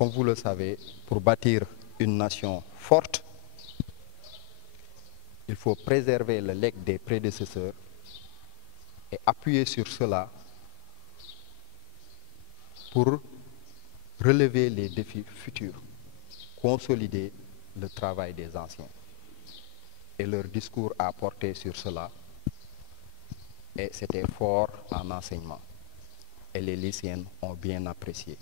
Comme vous le savez, pour bâtir une nation forte, il faut préserver le legs des prédécesseurs et appuyer sur cela pour relever les défis futurs, consolider le travail des anciens. Et leur discours a porté sur cela et c'était fort en enseignement. Et les lycéennes ont bien apprécié.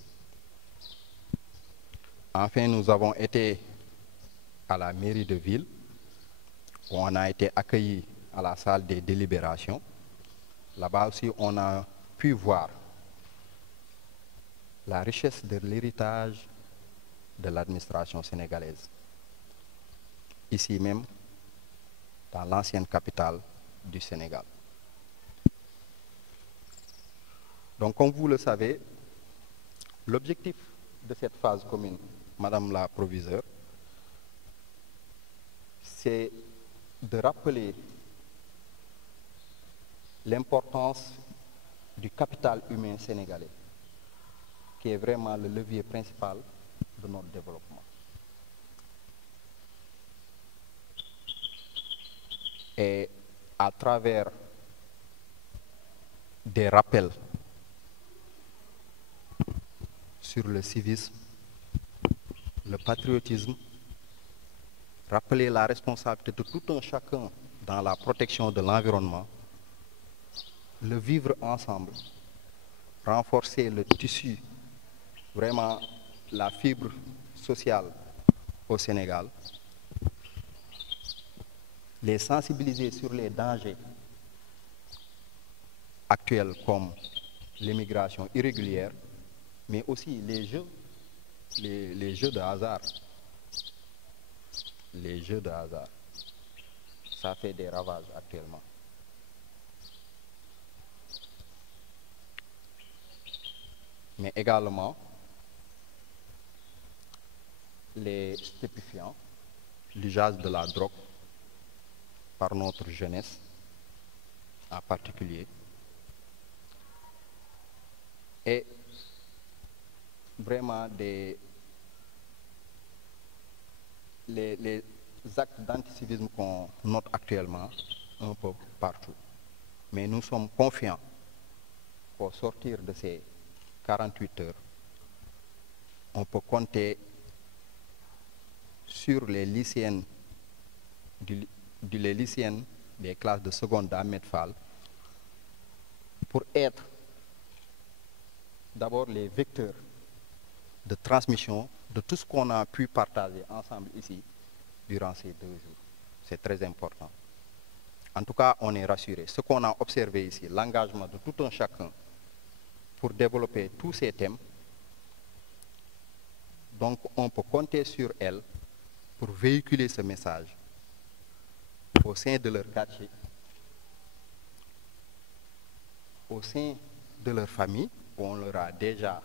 Enfin, nous avons été à la mairie de ville, où on a été accueillis à la salle des délibérations. Là-bas aussi, on a pu voir la richesse de l'héritage de l'administration sénégalaise. Ici même, dans l'ancienne capitale du Sénégal. Donc, comme vous le savez, l'objectif de cette phase commune, Madame la proviseure, c'est de rappeler l'importance du capital humain sénégalais, qui est vraiment le levier principal de notre développement. Et à travers des rappels sur le civisme, le patriotisme, rappeler la responsabilité de tout un chacun dans la protection de l'environnement, le vivre ensemble, renforcer le tissu, vraiment la fibre sociale au Sénégal, les sensibiliser sur les dangers actuels comme l'immigration irrégulière, mais aussi les jeux de hasard. Les jeux de hasard, ça fait des ravages actuellement. Mais également, les stupéfiants, l'usage de la drogue par notre jeunesse en particulier, et vraiment les actes d'anticivisme qu'on note actuellement un peu partout. Mais nous sommes confiants qu'au sortir de ces 48 heures, on peut compter sur les lycéennes, les lycéennes des classes de seconde d'Ahmed Fall pour être d'abord les vecteurs de transmission de tout ce qu'on a pu partager ensemble ici durant ces 2 jours. C'est très important. En tout cas, on est rassuré. Ce qu'on a observé ici, l'engagement de tout un chacun pour développer tous ces thèmes, donc on peut compter sur elles pour véhiculer ce message au sein de leur quartier, au sein de leur famille, où on leur a déjà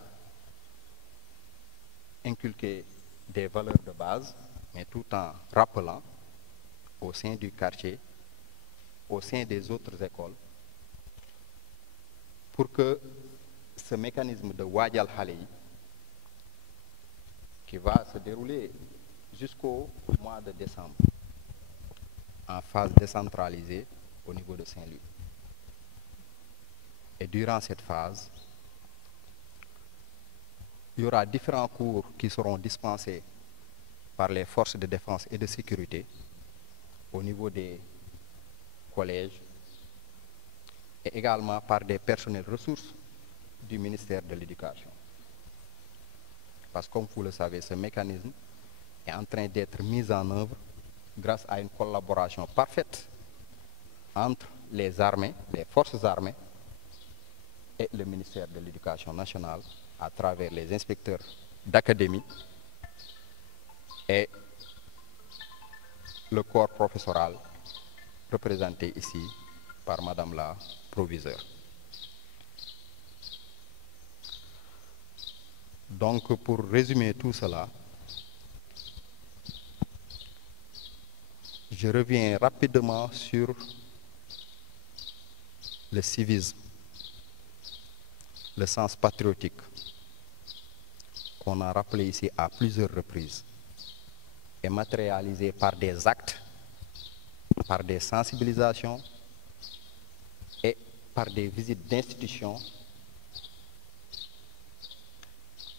inculqué des valeurs de base, mais tout en rappelant au sein du quartier, au sein des autres écoles, pour que ce mécanisme de Wadjal Haleyi, qui va se dérouler jusqu'au mois de décembre, en phase décentralisée au niveau de Saint-Louis. Et durant cette phase, il y aura différents cours qui seront dispensés par les forces de défense et de sécurité au niveau des collèges et également par des personnels ressources du ministère de l'Éducation. Parce que comme vous le savez, ce mécanisme est en train d'être mis en œuvre grâce à une collaboration parfaite entre les armées, les forces armées et le ministère de l'Éducation nationale à travers les inspecteurs d'académie et le corps professoral représenté ici par Madame la proviseure. Donc, pour résumer tout cela, je reviens rapidement sur le civisme, le sens patriotique qu'on a rappelé ici à plusieurs reprises est matérialisé par des actes, par des sensibilisations et par des visites d'institutions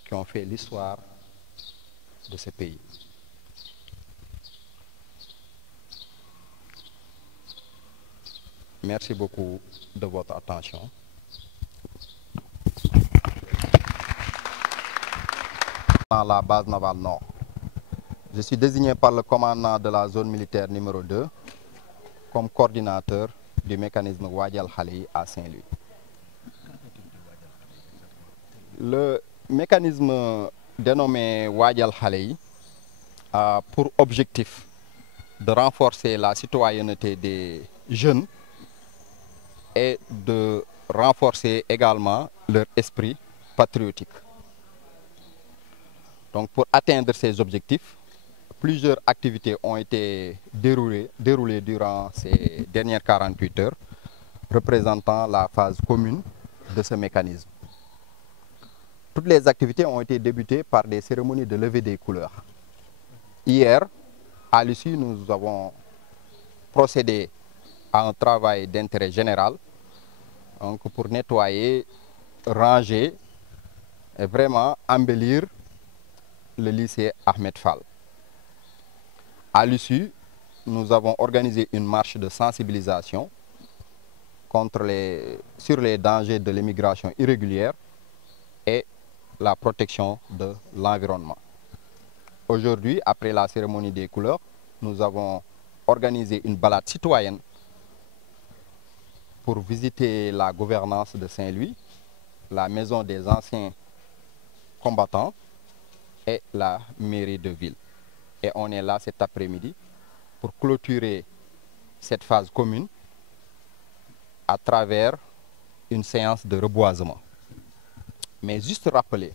qui ont fait l'histoire de ce pays. Merci beaucoup de votre attention. Dans la base navale Nord. Je suis désigné par le commandant de la zone militaire numéro 2 comme coordinateur du mécanisme Wadjal Khali à Saint-Louis. Le mécanisme dénommé Wadjal Khali a pour objectif de renforcer la citoyenneté des jeunes et de renforcer également leur esprit patriotique. Donc pour atteindre ces objectifs, plusieurs activités ont été déroulées durant ces dernières 48 heures, représentant la phase commune de ce mécanisme. Toutes les activités ont été débutées par des cérémonies de levée des couleurs. Hier, à l'issue, nous avons procédé à un travail d'intérêt général, donc pour nettoyer, ranger et vraiment embellir le lycée Ahmed Fall. À l'issue, nous avons organisé une marche de sensibilisation sur les dangers de l'immigration irrégulière et la protection de l'environnement. Aujourd'hui, après la cérémonie des couleurs, nous avons organisé une balade citoyenne pour visiter la gouvernance de Saint-Louis, la maison des anciens combattants et la mairie de ville. Et on est là cet après-midi pour clôturer cette phase commune à travers une séance de reboisement. Mais juste rappeler,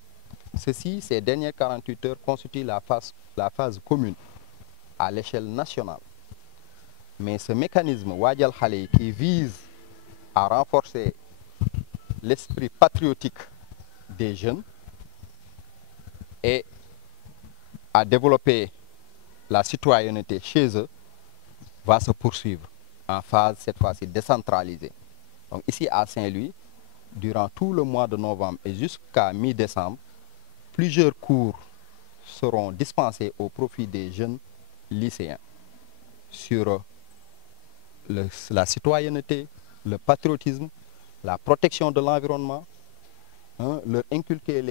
ces dernières 48 heures constituent la phase commune à l'échelle nationale. Mais ce mécanisme Wadjal Khali qui vise à renforcer l'esprit patriotique des jeunes et à développer la citoyenneté chez eux va se poursuivre en phase, cette fois-ci, décentralisée. Donc ici à Saint-Louis, durant tout le mois de novembre et jusqu'à mi-décembre, plusieurs cours seront dispensés au profit des jeunes lycéens sur la citoyenneté, le patriotisme, la protection de l'environnement, leur inculquer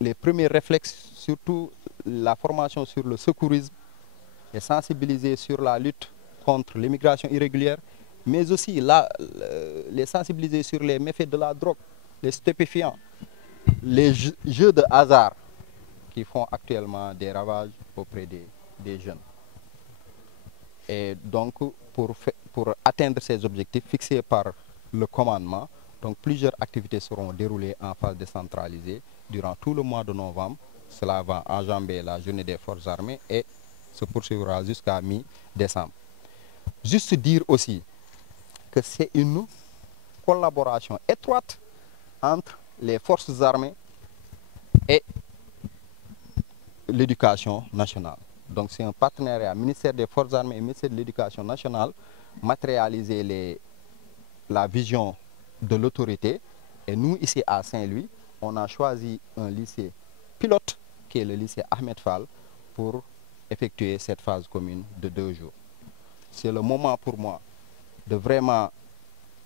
les premiers réflexes, surtout la formation sur le secourisme, et sensibiliser sur la lutte contre l'immigration irrégulière, mais aussi les sensibiliser sur les méfaits de la drogue, les stupéfiants, les jeux de hasard qui font actuellement des ravages auprès des jeunes. Et donc, pour atteindre ces objectifs fixés par le commandement, donc plusieurs activités seront déroulées en phase décentralisée durant tout le mois de novembre. Cela va enjamber la journée des forces armées et se poursuivra jusqu'à mi-décembre. Juste dire aussi que c'est une collaboration étroite entre les forces armées et l'éducation nationale. Donc c'est un partenariat ministère des Forces armées et ministère de l'Éducation nationale, matérialiser la vision de l'autorité. Et nous, ici à Saint-Louis, on a choisi un lycée pilote, qui est le lycée Ahmed Fall, pour effectuer cette phase commune de 2 jours. C'est le moment pour moi de vraiment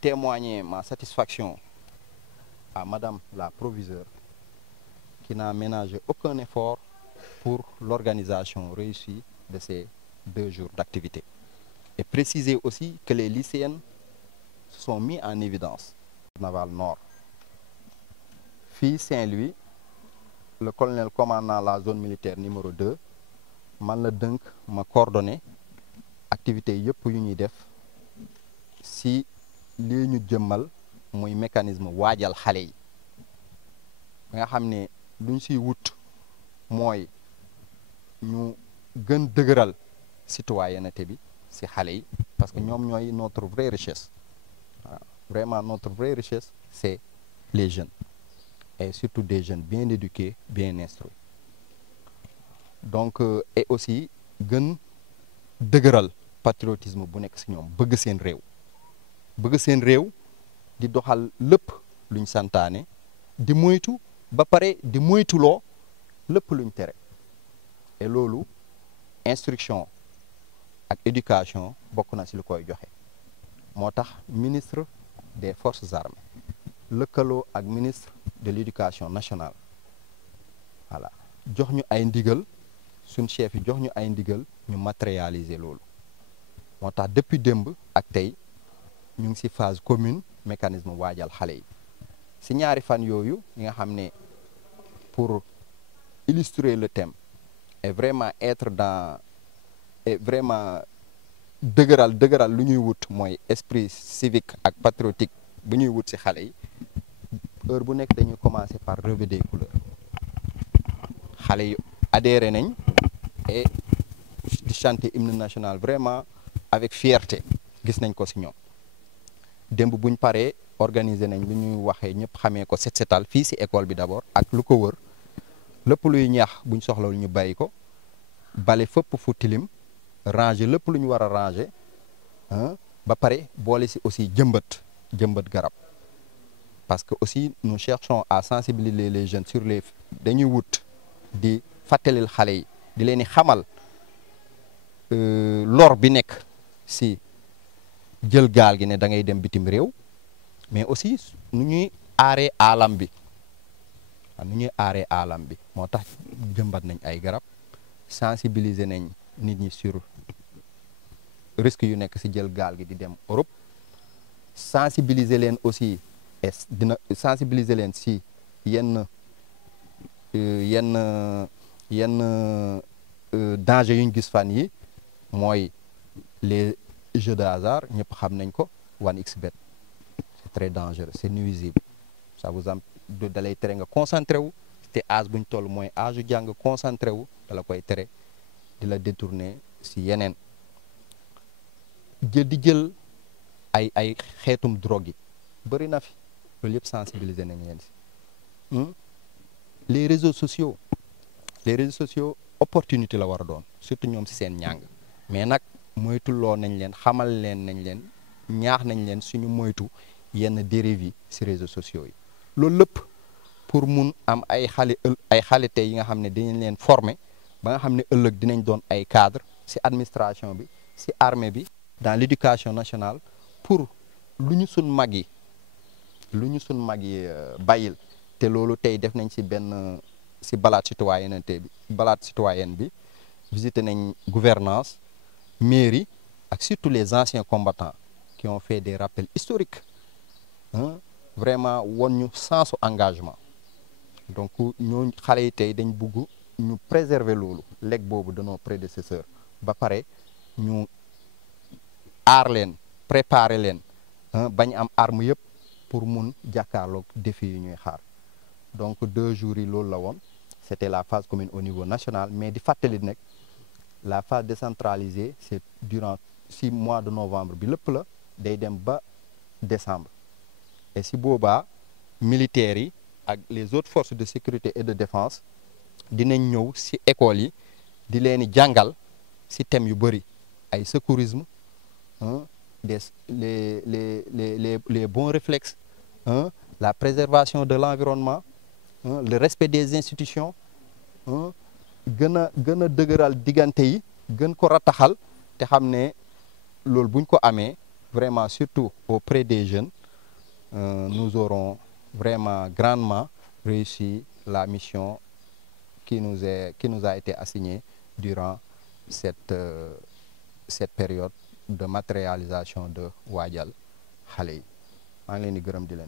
témoigner ma satisfaction à Madame la proviseure, qui n'a ménagé aucun effort pour l'organisation réussie de ces 2 jours d'activité. Et préciser aussi que les lycéennes se sont mis en évidence. Naval Nord. Fille Saint-Louis, le colonel commandant la zone militaire numéro 2, man la dënk ma coordonné activité yëpp yu ñuy def si lii ñu jëmmal muy mécanisme Wadjal Khali yi nga xam ne luñ siy wut mooy ñu gën dëgëral citoyenneté bi ci xale yi, parce que ñoom ñooy notre vraie richesse. Vraiment notre vraie richesse c'est les jeunes. et surtout des jeunes bien éduqués, bien instruits. Donc et aussi gën dëgëral patriotisme bu nekk ci ñoom, bëgg seen réew, di doxal lépp luñ santaane, di moytu ba pare di moytuloo lépp luñ tere. et loolu instruction ak éducation bokk na ci lu koy joxe. moo tax ministre des forces armées lëkkaloo ak ministre de l'éducation nationale, voilà, jox ñu ay ndigal, suñ chef yi jox ñu ay ndigal ñu matérialiser loolu. moo tax depuis démb ak tey ñu ngi ci phase commune mécanisme waajal xale yi ci ñaari fan yooyu yi nga xam ne pour illustrer le thème et vraiment être dans et vraiment dëgëral lu ñuy wut mooy esprit civique ak patriotique bu ñuy wut ci xale yi. heure bu nekk dañuy commencer par revers des couleurs, xale yi adhéré nañ et di chanter hymne national vraiment avec fierté, gis nañ ko ci ñoom. démb buñ paree organiser nañ lu ñuy waxee ñëpp xamee ko set setal fii ci école bi d'abord ak lu ko wër, lépp luy ñaax buñ soxlawul ñu bàyyi ko, bale fépp fu tilim, ranger lépp lu ñu war a ranger, ba pare boole ci aussi jëmbat garab. parce que aussi nous cherchons à sensibiliser les jeunes sur les dañuy wut di fàttalil xale yi, di leen di xamal lor bi nekk ci jël gaal gi ne da ngay dem bitim réew, mais aussi nu ñuy aaree alam bi, moo tax jëmbat nañ ay garab, sensibiliser nañ nit ñi sur risque yu nekk ci jël gaal gi di dem Europe, sensibiliser leen aussi dina sensibiliser leen ci yenn danger yu ñu gis fan yi, mooy les jeux de hasard, ñëpp xam nañ ko 1xBet, c'est très dangereux, c'est nuisible, ça vous am dalay tere nga concentré wu, te âge bu ñu toll mooy âge yu jàng, concentré wu dala koy tere, di la détourner ci yeneen. di jël ay xeetum drogue yi bëri na fi, loolu yëpp sensibiliser nañ leen ci. les réseaux sociaux opportunité la war a doon, surtout ñoom ci seen njàng, mais nag moytuloo nañ leen, xamal nañ leen, ñaax nañ leen suñu moytu yenn dérives yi ci réseaux sociaux yi. loolu lépp pour mun am ay xale tey yi nga xam ne dinañ leen former ba nga xam ne ëllëg dinañ doon ay cadre ci administration bi, ci armée bi, dans l'éducation nationale, pour lu ñu suñ mag yi bàyyil. te loolu tey def nañ ci benn ci balade citoyenne bi visité nañ gouvernance, mairie ak surtout les anciens combattants qui ont fait des rappels historiques, vraiment won ñu sensu engagement. donc ñoo xale yi tey dañ bugg ñu préserver loolu legs boobu de nos prédécesseurs, ba pare ñu aar leen, préparer leen, bañ am arme yëpp pour mun jàkkaarloog défi yi ñuy xaar. donc 2 jours yi loolu la woon, c'était la phase commune au niveau national, mais di fàttali nag la phase décentralisée c'est durant 6 mois de novembre bi lépp la, day dem ba décembre. et si boobaa militaires yi ak les autres forces de sécurité et de défense dinañ ñëw ci écoles yi di leen di jàngal ci thèmes yu bëri, ay secourisme, les bons réflexes, la préservation de l'environnement, le respect des institutions, gën a dëgëral diggante yi, gën ko rataxal, te xam ne loolu buñ ko amee vraiment surtout auprès des jeunes, nous aurons vraiment grandement réussi la mission qui nous a été assignée durant cette période de matérialisation de waajal xale yi. maa ngi leen di gërëm di leen